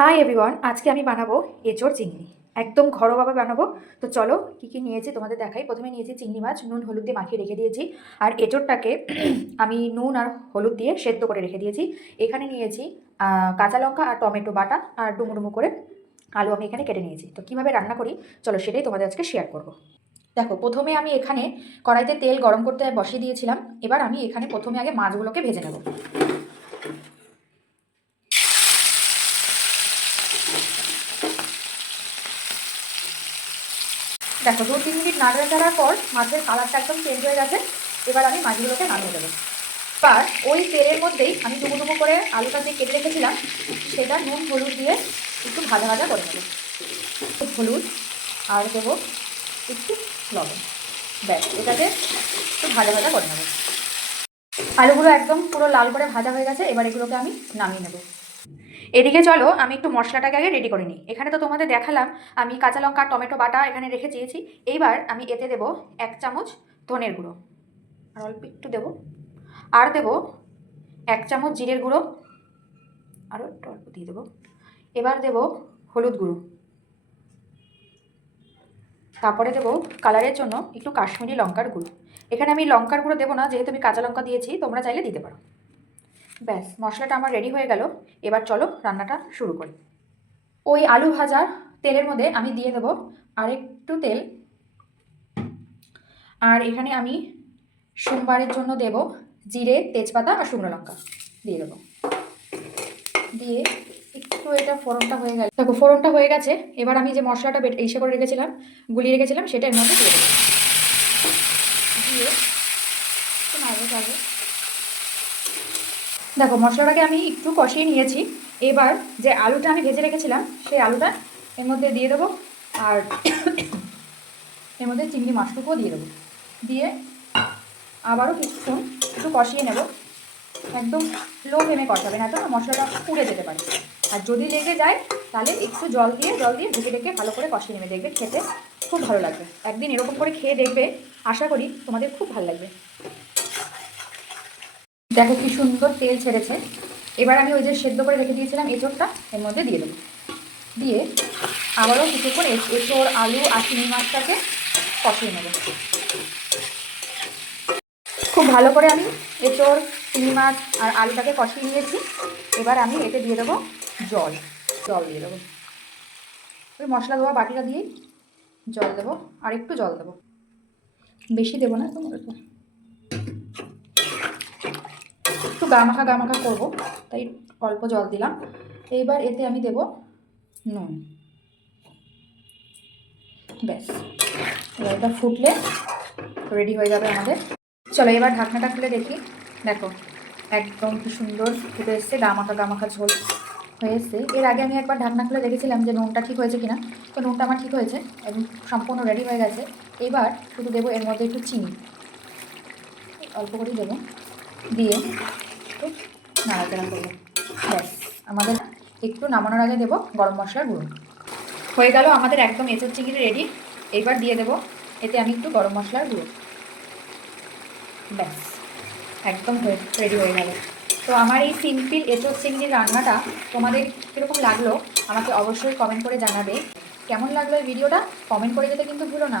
Hi everyone, আজকে আমি বানাবো এঁচোড় চিংড়ি। একদম ঘরোয়াভাবে বানাবো। তো চলো কী কী নিয়েছি তোমাদের দেখাই। প্রথমে নিয়েছি চিংড়ি মাছ, নুন হলুদ দিয়ে মাখিয়ে রেখে দিয়েছি। আর এঁচোড়টাকে আমি নুন আর হলুদ দিয়ে সেদ্ধ করে রেখে দিয়েছি। এখানে নিয়েছি কাঁচা লঙ্কা আর টমেটো বাটা, আর ডুমো ডুমো করে আলু আমি এখানে কেটে নিয়েছি। তো কীভাবে রান্না করি চলো সেটাই তোমাদের আজকে শেয়ার করবো। দেখো, প্রথমে আমি এখানে কড়াইতে তেল গরম করতে বসিয়ে দিয়েছিলাম। এবার আমি এখানে প্রথমে আগে মাছগুলোকে ভেজে নেব। দেখো, 2-3 মিনিট নাড়াচাড়ার পর মাছের কালারটা একদম চেঞ্জ হয়ে গেছে। এবার আমি মাছগুলোকে নামিয়ে দেবো। এবার ওই তেলের মধ্যেই আমি ডুবো ডুবো করে আলুটা যে কেটে রেখেছিলাম সেটা নুন হলুদ দিয়ে একটু ভাজা ভাজা করে নেবো। হলুদ আর দেবো একটু লবণ। ব্যাস, এটাকে একটু ভাজা ভাজা করে নেবো। আলুগুলো একদম পুরো লাল করে ভাজা হয়ে গেছে। এবার এগুলোকে আমি নামিয়ে নেবো। এদিকে চলো আমি একটু মশলাটাকে আগে রেডি করে নিই। এখানে তো তোমাদের দেখালাম আমি কাঁচা লঙ্কা টমেটো বাটা এখানে রেখে দিয়েছি। এইবার আমি এতে দেবো 1 চামচ ধনের গুঁড়ো, আর অল্প একটু দেবো। আর দেবো 1 চামচ জিরের গুঁড়ো, আরও একটু অল্প দিয়ে দেবো। এবার দেবো হলুদ গুঁড়ো। তারপরে দেবো কালারের জন্য একটু কাশ্মীরি লঙ্কার গুঁড়ো। এখানে আমি লঙ্কার গুঁড়ো দেবো না, যেহেতু আমি কাঁচা লঙ্কা দিয়েছি, তোমরা চাইলে দিতে পারো। ব্যাস, মশলাটা আমার রেডি হয়ে গেল। এবার চলো রান্নাটা শুরু করি। ওই আলু ভাজার তেলের মধ্যে আমি দিয়ে দেবো আরেকটু তেল। আর এখানে আমি সোমবারের জন্য দেব জিরে, তেজপাতা আর শুকনো লঙ্কা দিয়ে দেবো। দিয়ে একটু এটা ফোড়নটা হয়ে গেল। দেখো, ফোড়নটা হয়ে গেছে। এবার আমি যে মশলাটা ইসে করে রেখেছিলাম, গুলিয়ে রেখেছিলাম, সেটা এর মধ্যে দিয়ে দেবো। দিয়ে একটু নাড়তে থাকবো। দেখো, মশলাটাকে আমি একটু কষিয়ে নিয়েছি। এবার যে আলুটা আমি ভেজে রেখেছিলাম সেই আলুটা এর মধ্যে দিয়ে দেবো। আর এর মধ্যে চিংড়ি মাছটুকুও দিয়ে দেবো। দিয়ে আবারও কিছুক্ষণ একটু কষিয়ে নেব। একদম লো ফ্লেমে কষাবে, না তো মশলাটা পুড়ে যেতে পারে। আর যদি লেগে যায় তাহলে একটু জল দিয়ে ঢেকে ঢেকে ভালো করে কষিয়ে নেবে। দেখবে খেতে খুব ভালো লাগবে। একদিন এরকম করে খেয়ে দেখবে, আশা করি তোমাদের খুব ভালো লাগবে। দেখো কি সুন্দর তেল ছেড়েছে। এবার আমি ওই যে সেদ্ধ করে রেখে দিয়েছিলাম এঁচোড়টা এর মধ্যে দিয়ে দেবো। দিয়ে আবারও কিছুক্ষণ এঁচোড় আলু আর চিংড়ি মাছটাকে কষিয়ে নেব। খুব ভালো করে আমি এঁচোড় চিংড়ি মাছ আর আলুটাকে কষিয়ে নিয়েছি। এবার আমি এতে দিয়ে দেবো জল দিয়ে দেবো। ওই মশলা দেওয়া বাটিটা দিয়েই জল দেবো। আর একটু জল দেবো, বেশি দেবো না। তোমার তো একটু গা মাখা করবো, তাই অল্প জল দিলাম। এইবার এতে আমি দেবো নুন। ব্যাস, এবার এটা ফুটলে রেডি হয়ে যাবে আমাদের। চলো এবার ঢাকনাটা খুলে দেখি। দেখো, একদম কি সুন্দর ফুটে এসছে, গা মাখা ঝোল হয়ে এসছে। এর আগে আমি একবার ঢাকনা খুলে দেখেছিলাম যে নুনটা ঠিক হয়েছে কিনা। তো নুনটা আমার ঠিক হয়েছে এবং সম্পূর্ণ রেডি হয়ে গেছে। এবার শুধু দেবো এর মধ্যে একটু চিনি, অল্প করেই দেবো। দিয়ে একটু নাড়াচাড়া করবো। ব্যাস, আমাদের একটু নামানোর আগে দেবো গরম মশলার গুঁড়ো। হয়ে গেল আমাদের একদম এঁচোড় চিংড়ি রেডি। এইবার দিয়ে দেবো এতে আমি একটু গরম মশলার গুঁড়ো। ব্যাস, একদম রেডি হয়ে গেল। তো আমার এই সিম্পল এঁচোড় চিংড়ির রান্নাটা তোমাদের কীরকম লাগলো আমাকে অবশ্যই কমেন্ট করে জানাবে। কেমন লাগলো এই ভিডিওটা কমেন্ট করে যেতে কিন্তু ভুলো না।